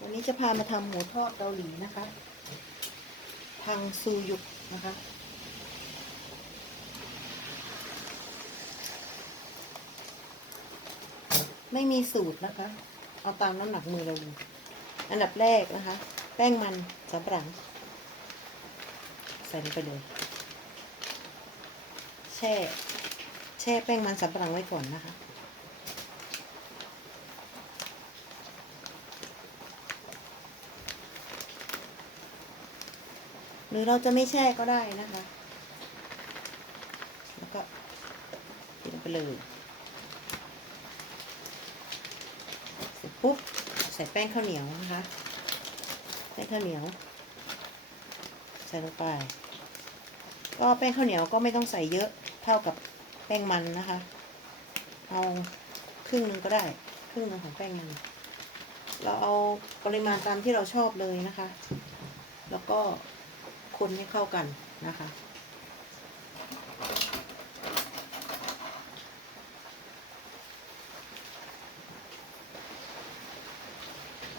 วันนี้จะพามาทำหมูทอดเกาหลีนะคะ พังซูยุกนะคะ ไม่มีสูตรนะคะ เอาตามน้ำหนักมือเราเลยอันดับแรกนะคะ แป้งมันสำปะหลังใส่ลงไปเลย แช่ แช่แป้งมันสำปะหลังไว้ก่อนนะคะ รือเราจะไม่แช่ก็ได้นะคะ แล้วก็กินไปเลยเสร็จปุ๊บใส่แป้งข้าวเหนียวนะคะ แป้งข้าวเหนียว ใส่ลงไป ก็แป้งข้าวเหนียวก็ไม่ต้องใส่เยอะเท่ากับแป้งมันนะคะ เอาครึ่งหนึงก็ได้ ครึ่งหนึงของแป้งมัน เราเอาปริมาณตามที่เราชอบเลยนะคะ แล้วก็ คนให้เข้ากันนะคะ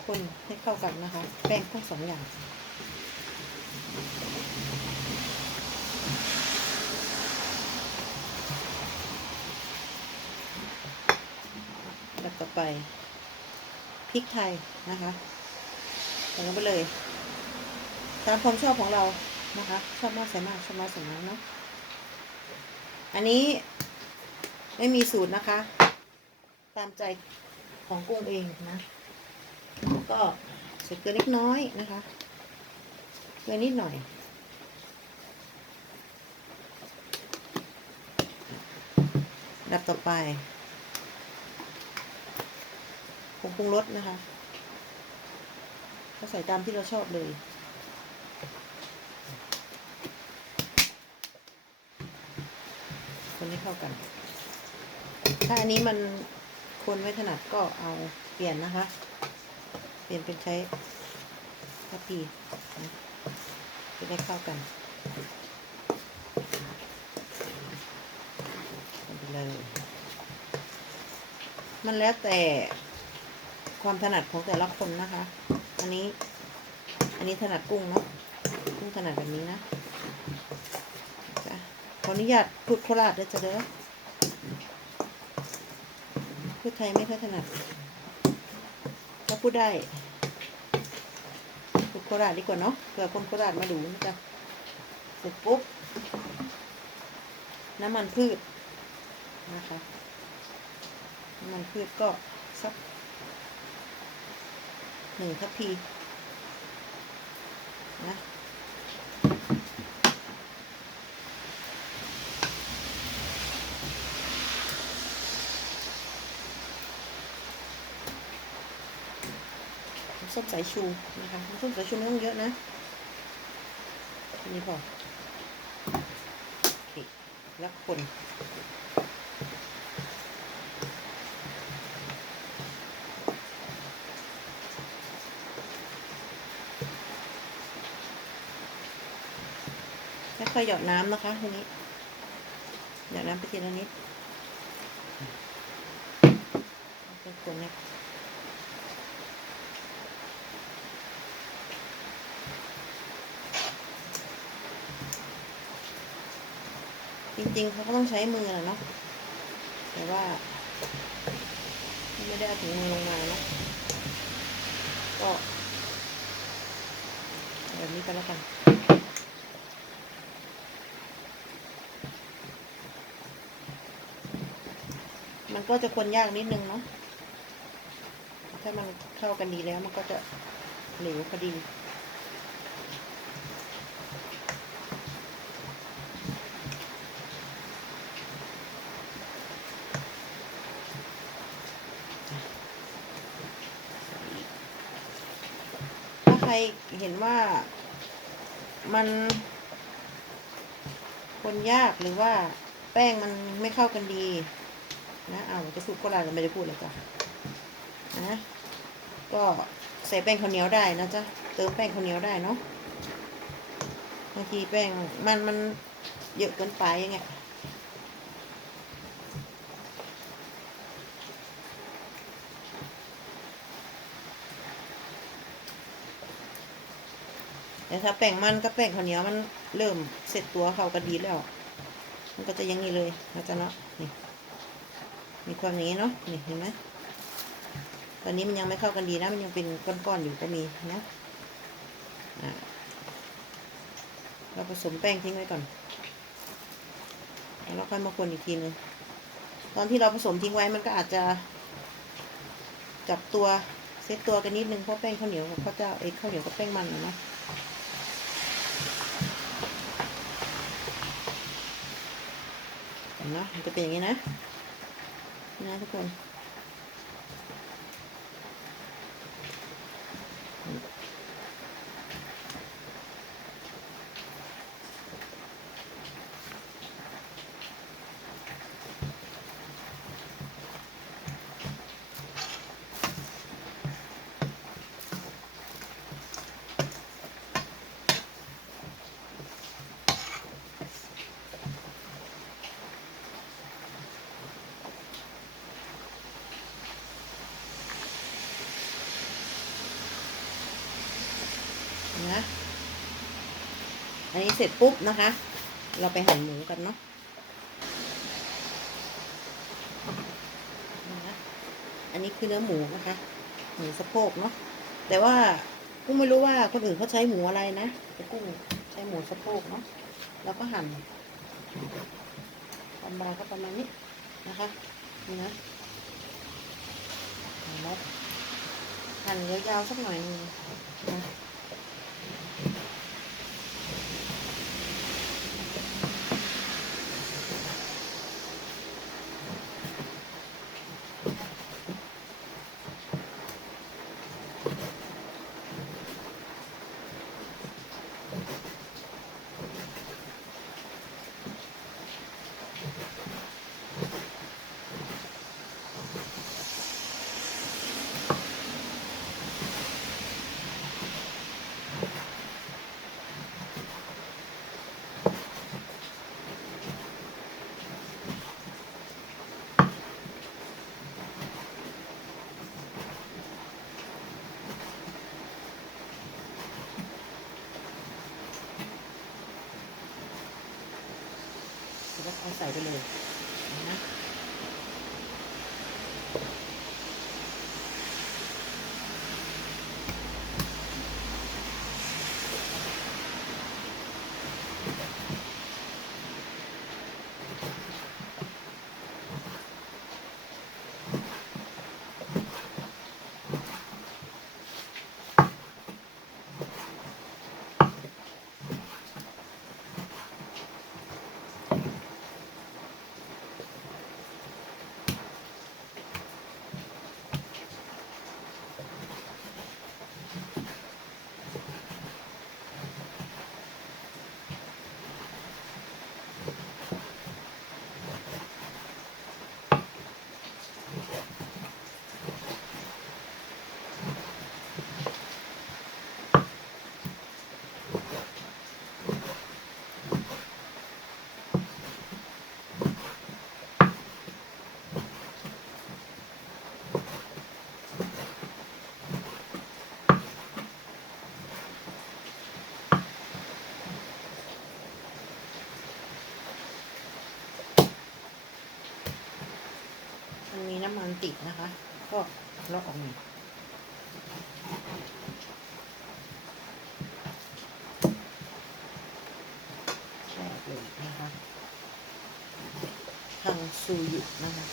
คนให้เข้ากันนะคะ แป้งทั้งสองอย่างแล้วต่อไปพริกไทยนะคะใส่ลงไปเลย ตามความชอบของเรา นะคะชอบมากใส่มากชอบน้อยใส่น้อยเนาะอันนี้ไม่มีสูตรนะคะ ตามใจของกุ้งเองนะก็ใส่เกลือเล็กน้อยนะคะเกลือนิดหน่อย ดับต่อไปผงปรุงรสนะคะก็ใส่ตามที่เราชอบเลย คน ให้เข้ากัน ถ้าอันนี้มันคนไม่ถนัดก็เอาเปลี่ยนนะคะ เปลี่ยนเป็นใช้ทัพพีจะได้เข้ากันไปเลยมันแล้วแต่ความถนัดของแต่ละคนนะคะ อันนี้ อันนี้ถนัดกุ้งเนาะกุ้งถนัดแบบนี้นะ ออนุญาตพูดโคราชด้วยจ้ะเด้อพูดไทยไม่ค่อยถนัดถ้าพูดได้พูดโคราชดีกว่าเนาะเผื่อคนโคราชมาดูนะจ๊ะเสร็จปุ๊บ น้ำมันพืชนะคะน้ำมันพืชก็สักหนึ่งทัพพีนะ ส้มสายชูนะคะน้ำส้มสายชูไม่ต้องเยอะนะนี้พอโอเคแล้วคนแล้วค่อยหยอดน้ำนะคะทีนี้หยอดน้ำไปทีละนิดแล้วก็คนให้ จริงๆเขาก็ต้องใช้มือแหละเนาะแต่ว่า ไม่ได้ถุงมือลงมาเนาะก็แบบนี้ก็แล้วกันมันก็จะคนยากนิดนึงเนาะถ้ามันเข้ากันดีแล้วมันก็จะเหลวพอดี รเห็นว่ามัน คนยากหรือว่าแป้งมันไม่เข้ากันดี นะอ้าวจะพูดโคราชเราไม่ได้พูดเลยจ้ะนะก็ใส่แป้งข้าวเหนียวได้นะจ๊ะเติมแป้งข้าวเหนียวได้เนาะบางทีแป้งมันมันเยอะเกินไปยังไง แต่ถ้าแป้งมันกับแป้งข้าวเหนียวมันเริ่มเสร็จตัวเข้ากันดีแล้ว มันก็จะยังนี้เลยนะจ๊ะเนาะนี่มีความอย่างนี้เนาะนี่เห็นไหมตอนนี้มันยังไม่เข้ากันดีนะมันยังเป็นก้อนๆอยู่ก็มีนะเราผสมแป้งทิ้งไว้ก่อนแล้วเราค่อยมาคนอีกทีนึงตอนที่เราผสมทิ้งไว้มันก็อาจจะจับตัวเซตตัวกันนิดนึงเพราะแป้งข้าวเหนียวกับข้าวเจ้าเอ้ข้าวเหนียวกับแป้งมันนะ เนาะมันจะเป็นอย่างนี้นะนะทุกคนนะ อันนี้เสร็จปุ๊บนะคะ เราไปหั่นหมูกันเนาะอันนี้คือเนื้อหมูนะคะ หมูสะโพกเนาะแต่ว่ากุ้งไม่รู้ว่าคนอื่นเขาใช้หมูอะไรนะแต่กุ้งใช้หมูสะโพกเนาะแล้วก็หั่นตามบางก็ประมาณนี้นะคะนี่นะหั่นแล้วหั่นยาวๆสักหน่อยนึงนะ ใส่ไปเลยนะมันมีน้ำมัน ติดนะคะ ก็ลอกออกหน่อยแช่เลยนะคะทางซูยุนะคะ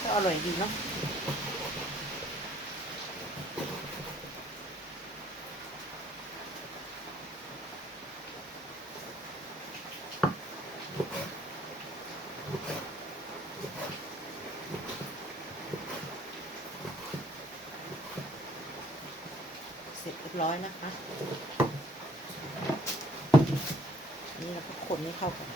ก็อร่อยดีเนาะ เสร็จเรียบร้อยนะคะ อันนี้เราก็คนให้เข้ากัน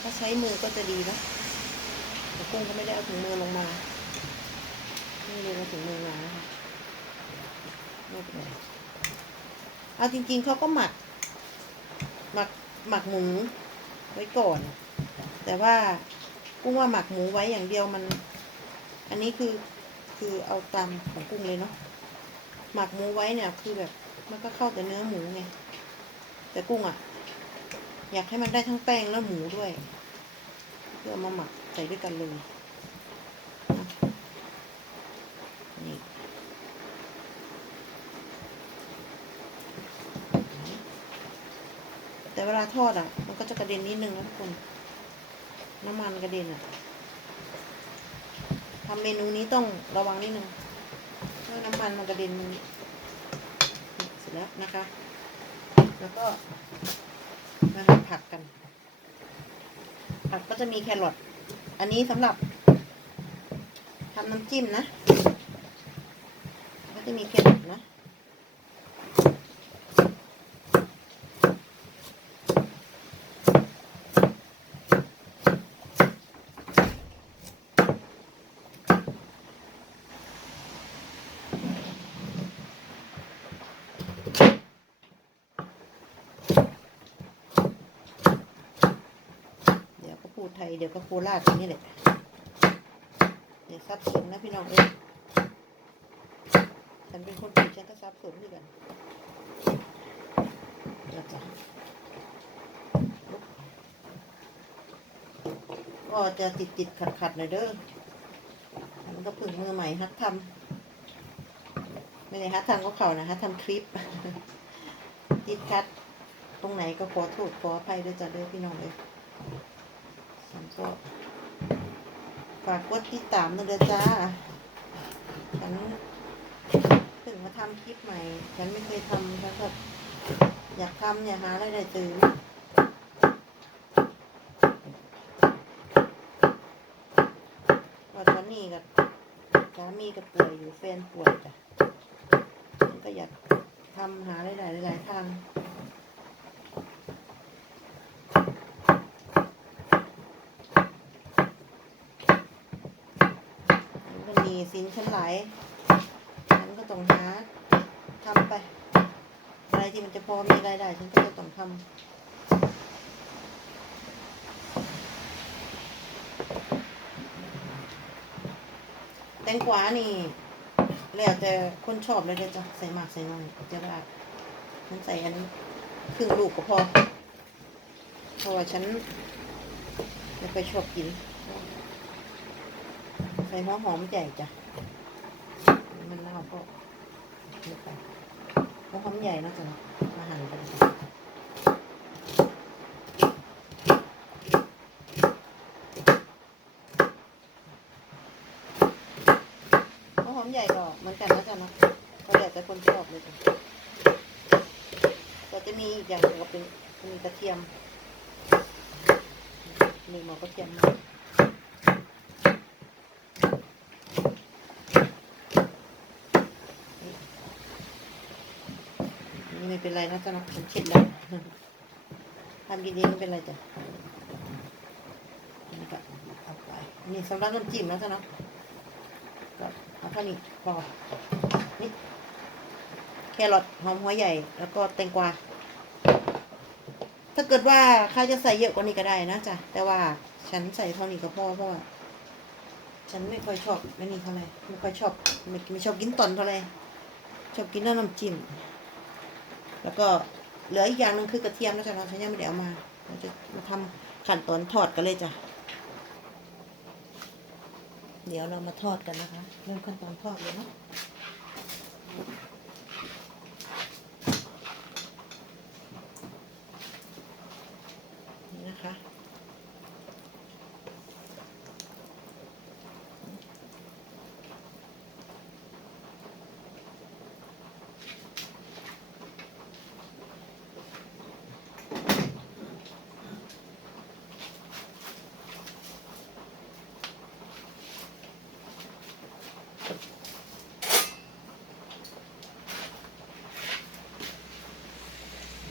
ถ้าใช้ มือก็จะดีนะแต่กุ้งก็ไม่ได้เอาถุงมือลงมาไม่เลยเอาถุงมือมานะคะไม่เป็นไรเอาจริง ๆเขาก็หมัก หมักหมักหมูไว้ก่อน แต่ว่ากุ้งว่าหมักหมูไว้อย่างเดียวมัน อันนี้คือคือเอาตามของกุ้งเลยเนาะหมักหมูไว้เนี่ยคือแบบมันก็เข้าแต่เนื้อหมูไงแต่กุ้งอะ อยากให้มันได้ทั้งแป้งและหมูด้วย พื่อมาหมักใส่ด้วยกันเลยนี่แต่เวลาทอดอะ มันก็จะกระเด็นนิดนึงนะทุกคน น้ำมันกระเด็นอะทำเมนูนี้ต้องระวังนิดนึงเพราะน้ำมันมันกระเด็นมันนี่เสร็จแล้วนะคะ แล้วก็มาหั่นผักกัน ผักก็ จะมีแครอทอันนี้สำหรับทำน้ำจิ้มนะ ก็จะมีแครอทนะ เดี๋ยวก็พูด ไทยเดี๋ยวก็โคราชอย่างนี้แหละเดี๋ยวซับซ้อนนะพี่น้องเอ้ยฉันเป็นคนผิดฉันก็ซับซ้อนด้วยกันเดี๋ยวจ้ะก็จะติดติดขัดขัดหน่อยเด้อมันก็พึ่งมือใหม่ฮัดทำไม่ได้ฮัดทำก็เขานะฮัดทำคลิป ติดคัดตรงไหนก็ขอโทษขออภัยด้วยจ้ะเด้อพี่น้องเลย ก็ฝากกดติดตามนะเด้อจ้าฉันเพิ่งมาทำคลิปใหม่ ฉันไม่เคยทำฉันก็อยากทำอยากหารายได้ตื่นว่าตอนนี้ก็สามีก็ป่วยอยู่แฟนป่วยจ้ะฉันก็อยากทำหารายได้หลายๆทาง มันก็มี สินชั้นหลายฉันก็ต้องหาทำไป อะไรที่มันจะพอมีรายได้ฉันก็จะต้องทำแตงกวานี่แล้วแต่คนชอบเลยเดี๋ยวจะใส่มากใส่น้อยจะว่าฉันใส่อันครึ่งลูกก็พอเพราะว่าฉันไม่ค่อยชอบกิน ใส่หัวหอมใหญ่จ้ะ ก็เยอะไปหัวหอมใหญ่นะจ๊ะมาหั่นกันจ้ะหอมใหญ่ก็เหมือนกันนะจ๊ะเนาะก็แล้วแต่คนชอบเลยจ้ะแต่จะมีอีกอย่างก็เป็นมีกระเทียมมีหมอกระเทียมมา ไม่เป็นไรนะจ๊ะนะฉันเช็ดแล้วทำกินเองไม่เป็นไรจ้ะนี่ก็เอาไปนี่สำหรับน้ำจิ้มนะจ๊ะนะก็เอาเท่านี้พอนี่แครอทหอมหัวใหญ่ แล้วก็แตงกวาถ้าเกิดว่าใครจะใส่เยอะกว่านี้ก็ได้นะจ๊ะแต่ว่าฉันใส่เท่านี้ก็พอเพราะว่าฉันไม่ค่อยชอบไม่นี่เท่าไหร่ไม่ค่อยชอบไม่ไม่ชอบกินตอนเท่าไหร่ชอบกินน้ำจิ้ม แล้วก็เหลืออีกอย่างหนึ่งคือกระเทียมนะจ๊ะเราฉันยังไม่ได้เอามาเราจะมาทำขั้นตอนทอดกันเลยจ้ะเดี๋ยวเรามาทอดกันนะคะ เริ่มขั้นตอนทอดเลยเนาะ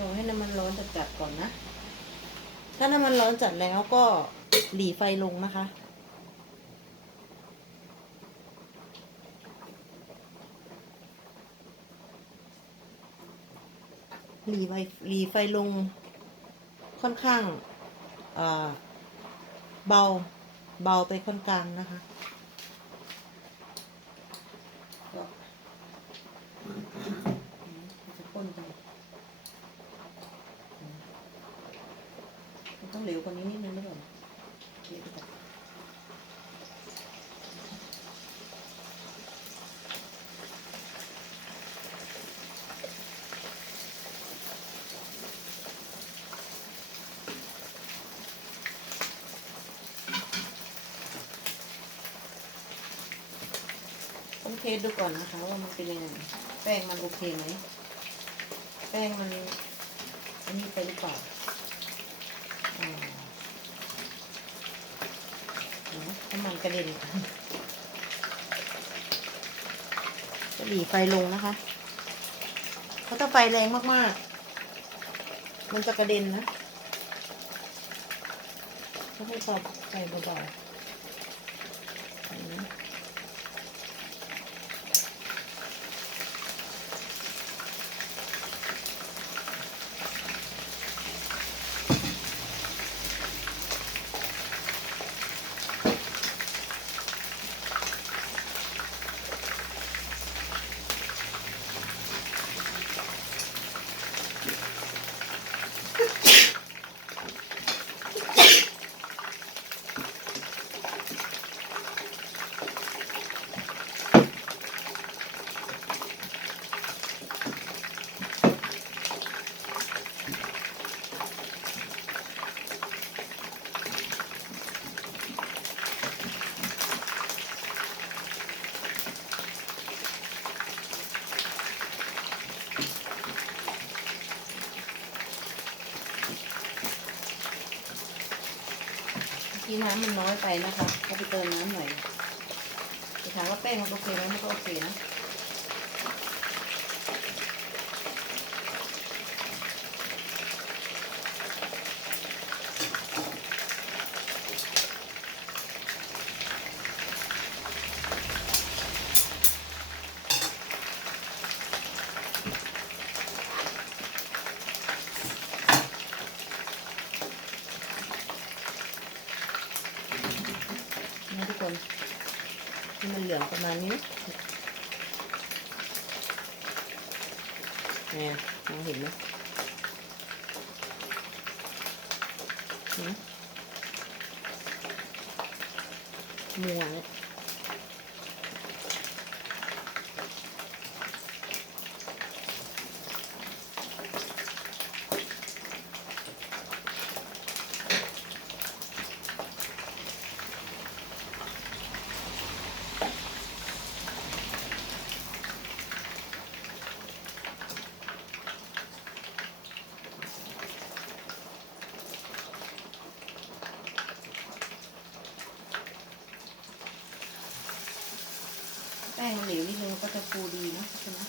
อให้น้ำมันร้อนจัดๆก่อนนะ ถ้าน้ำมันร้อนจัดแล้วก็หลีไฟลงนะคะ หลีไฟหลีไฟลงค่อนข้างเบาเบาไปค่อนกลางนะคะก็จะข้นไป มันต้องเหลวกว่านี้นิดนึงไม่หรอเดี๋ยวก่อนต้องเทสดูก่อนนะคะว่ามันเป็นยังไงแป้งมันโอเคไหมแป้งมันอันนี้ไปหรือเปล่าเห็นไหมน้ำมัน กระเด็นจะหลีไฟลงนะคะ เพราะถ้าไฟแรงมากๆ มันจะกระเด็นนะต้องให้ปรับไฟเบาๆ กี้น้ำมันน้อยไปนะคะก็ไปเติมน้ำหน่อยถามว่าแป้งมันโอเคไหมมันก็โอเคนะ นี่ทุกคนให้มันเหลืองประมาณนี้นะเนี่ยมองเห็นไหมเห็นไหมมัวเนี่ยแป้งมันเหลวนิ ดนึงมันก็จะฟูดีนะใช่ไหม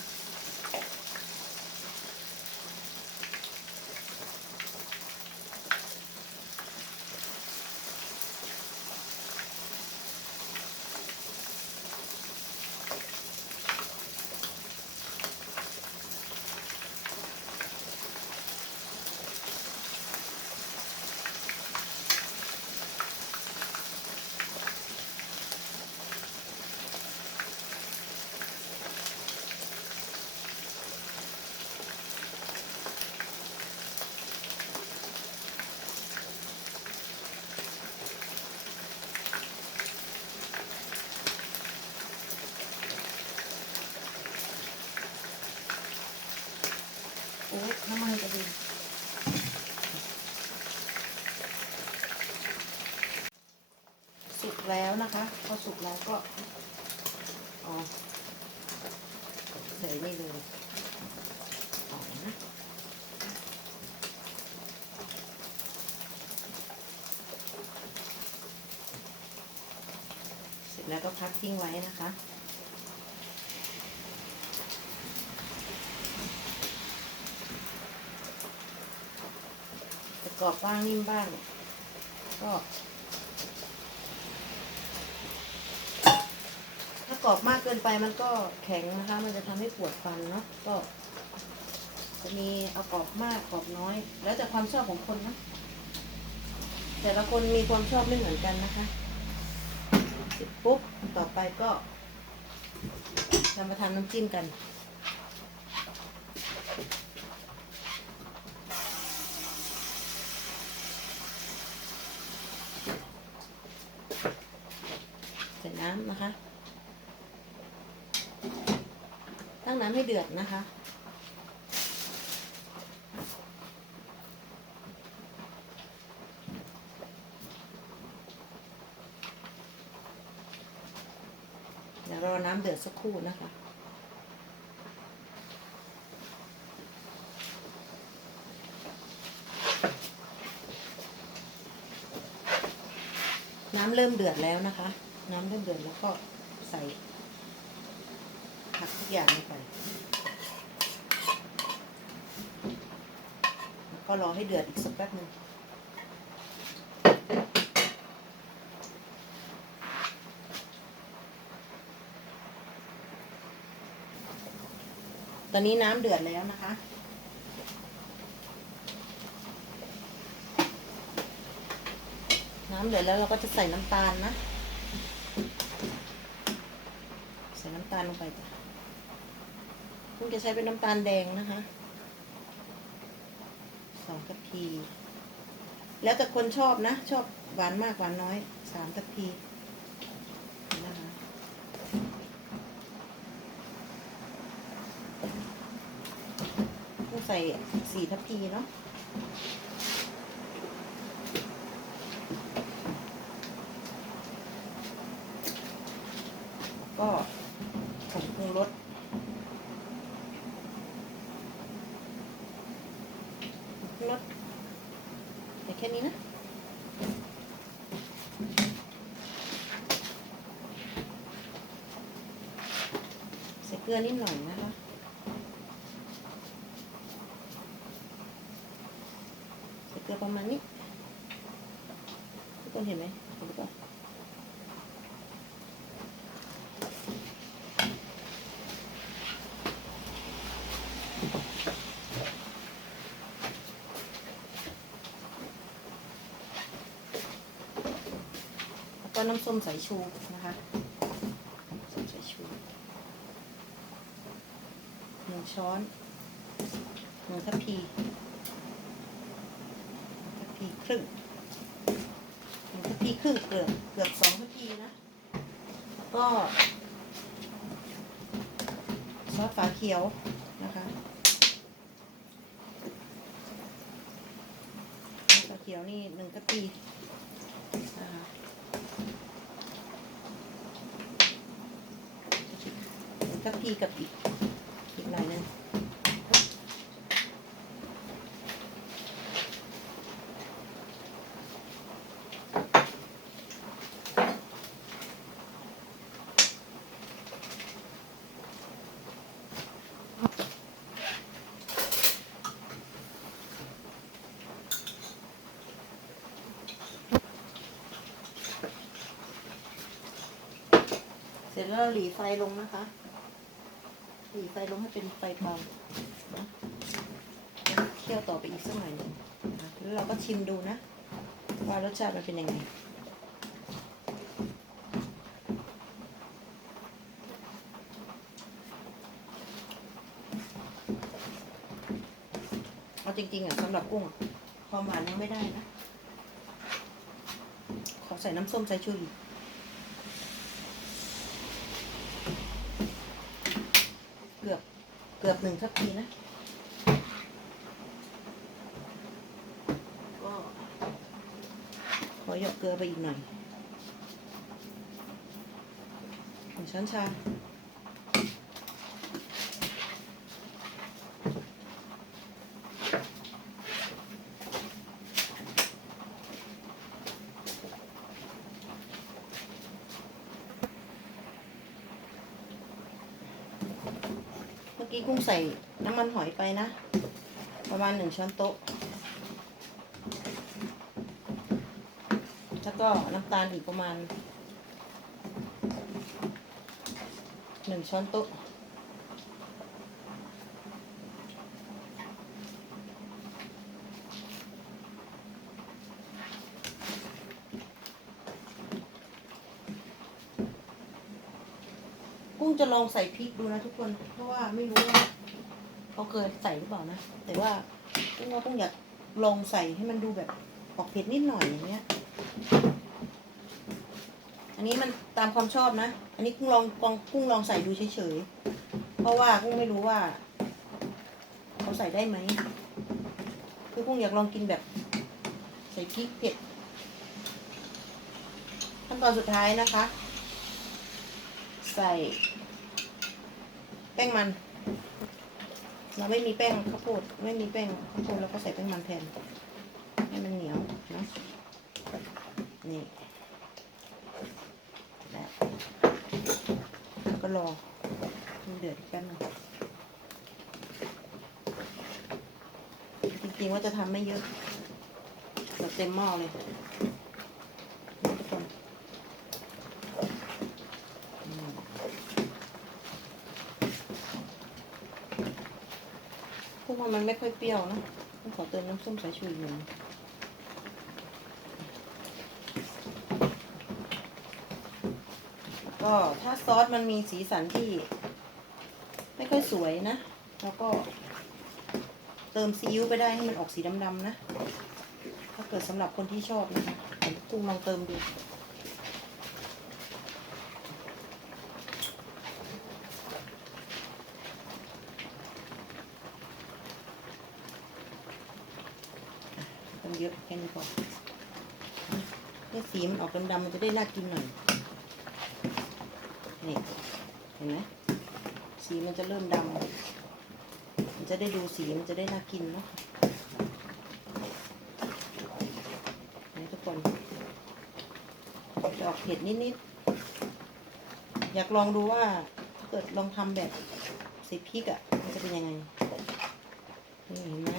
โอ้ยน้ำมันกระเด็นสุกแล้วนะคะ พอ สุกแล้วก็อ๋อใส่นี่เลยอ๋อนะเสร็จแล้วก็พักทิ้งไว้นะคะจะกรอบบ้างนิ่มบ้างก็ ถ้าก รอบมากเกินไปมันก็แข็งนะคะ มันจะทำให้ปวดฟันเนาะก็ จะมีเอากรอบมากกรอบน้อย แล้วแต่ความชอบของคนนะแต่ละคนมีความชอบไม่เหมือนกันนะคะเสร็จปุ๊บต่อไปก็จะมาทำน้ำจิ้มกันใส่น้ำนะคะ ตั้ งน้ำให้เดือดนะคะ เดี๋ยวรอน้ำเดือดสักครู่นะคะน้ำเริ่มเดือดแล้วนะคะ น้ำเริ่มเดือดแล้วก็ใส่ กอย่างไปแล้วก็รอให้เดือดอีกสักแป๊บหนึ่งตอนนี้น้ำเดือดแล้วนะคะ น้ำเดือดแล้วเราก็จะใส่น้ำตาลนะ ใส่น้ำตาลลงไปจ้ะ คุณจะใช้เป็นน้ำตาลแดงนะคะสองทัพพี แล้วแต่คนชอบนะ ชอบหวานมากหวานน้อยสามทัพพีนะคะต้องใส่สี่ทัพพีเนาะ ก็ผงปรุงรสผงปรุงรสแต่แค่นี้นะ ใส่เกลื อนิดหน่อยนะคะใส่เกลือประมาณนี้ทุกคนเห็นไหมเห็นหรือเปล่าแล้วก็น้ำส้มสายชูนะคะส้มสายชูหนึ่ง ช้อนหนึ่งทัพพีทัพพีครึ่งหนึ่งทัพพีครึ่งเกือบเกือบสองทัพพีนะ แล้วก็ซอสฝาเขียวนะคะซอสฝาเขียวนี่หนึ่งทัพพีนะคะทัพพีกับอีกอีกหน่อยหนึงเส ร็จแล้วเราหลีไฟลงนะคะ หลีไฟลงให้เป็นไฟเบาเคี่ยวต่อไปอีกสักหน่อยหนึ่งแล้วเราก็ชิมดูนะ ว่ารสชาติมันเป็นยังไงเอาจริงๆอะสำหรับกุ้งความหวานยังไม่ได้นะ ขอใส่น้ำส้มสายชูอีก เกือบเกือบหนึ่งทัพพีนะ ก็ขอหยอกเกลือไปอีกหน่อยหนึ่งช้อนชา กุ้งใส่น้ำมันหอยไปนะ ประมาณหนึ่งช้อนโต๊ะ แล้วก็น้ำตาลอีกประมาณหนึ่งช้อนโต๊ะ จะลองใส่พริกดูนะทุกคน เพราะว่าไม่รู้ว่าเขาเคยใส่หรือเปล่านะ แต่ว่ากุ้งว่ากุ้งอยากลองใส่ให้มันดูแบบออกเผ็ดนิดหน่อยอย่างเงี้ย อันนี้มันตามความชอบนะ อันนี้กุ้งลองกองกุ้งลองใส่ดูเฉยๆ เพราะว่ากุ้งไม่รู้ว่าเขาใส่ได้ไหมคือกุ้งอยากลองกินแบบ ใส่พริกเผ็ดขั้นตอนสุดท้ายนะคะ ใส่ แป้งมัน เราไม่มีแป้งข้าวโพดไม่มีแป้งข้าวโพดเราก็ใส่แป้งมันแทนให้มันเหนียวนะนี่แล้วก็รอเดือดกแป๊บนึงจริงๆว่าจะทำไม่เยอะแบบเต็มหม้อเลยนี่ทุกคนอืมพ วกมันมันไม่ค่อยเปรี้ยวนะต้องขอเติมน้ำส้มสายชูหนึ่งก็ถ้าซอสมันมีสีสันที่ ไม่ค่อยสวยนะ แล้วก็ เติมซีอิ๊วไปได้ให้มันออกสีดำๆนะ ถ้าเกิดสำหรับคนที่ชอบนะคะกุ้งลองเติมดู เติมเยอะแค่นี้พอให้สีมันออกดำๆมัน จะได้น่ากินหน่อย นี่ เห็นไหมสีมันจะเริ่มดำมันจะได้ดูสีมันจะได้น่ากินเนาะนี่ทุกคนจะออกเผ็ดนิดๆ อยากลองดูว่าถ้าเกิดลองทำแบบใส่พริกอะ่ะ มันจะเป็นยังไง นี่เห็นไหม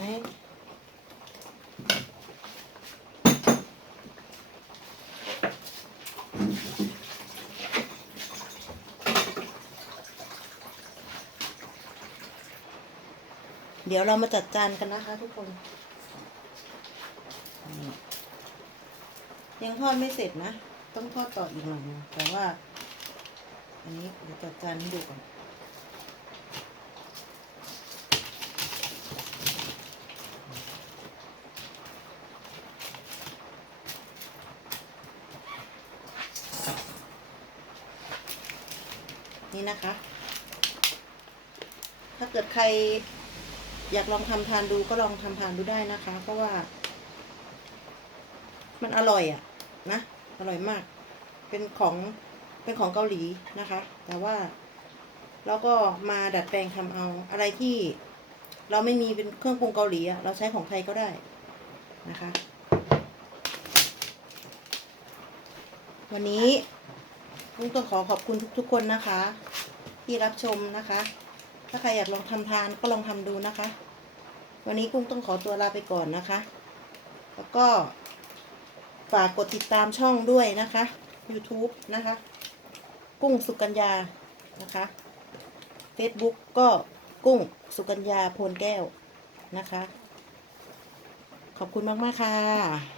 เดี๋ยวเรามาจัดจานกันนะคะทุกคน ยังทอดไม่เสร็จนะ ต้องทอดต่ออีกหน่อยนึงแต่ว่า อันนี้เดี๋ยวจัดจานให้ดูก่อนนี่นะคะ ถ้าเกิดใคร อยากลองทำทานดูก็ลองทำทานดูได้นะคะ เพราะว่า มันอร่อยอะนะอร่อยมาก เป็นของเป็นของเกาหลีนะคะ แต่ว่าเราก็มาดัดแปลงทำเอาอะไรที่เราไม่มีเป็นเครื่องปรุงเกาหลีอะเราใช้ของไทยก็ได้นะคะ วันนี้ลุงต้องขอขอบคุณทุกๆคนนะคะ ที่รับชมนะคะ ถ้าใครอยากลองทำทานก็ลองทำดูนะคะ วันนี้กุ้งต้องขอตัวลาไปก่อนนะคะ แล้วก็ฝากกดติดตามช่องด้วยนะคะ YouTube นะคะ กุ้งสุกัญญานะคะ Facebook ก็กุ้งสุกัญญาโพนแก้วนะคะ ขอบคุณมาก ๆ ค่ะ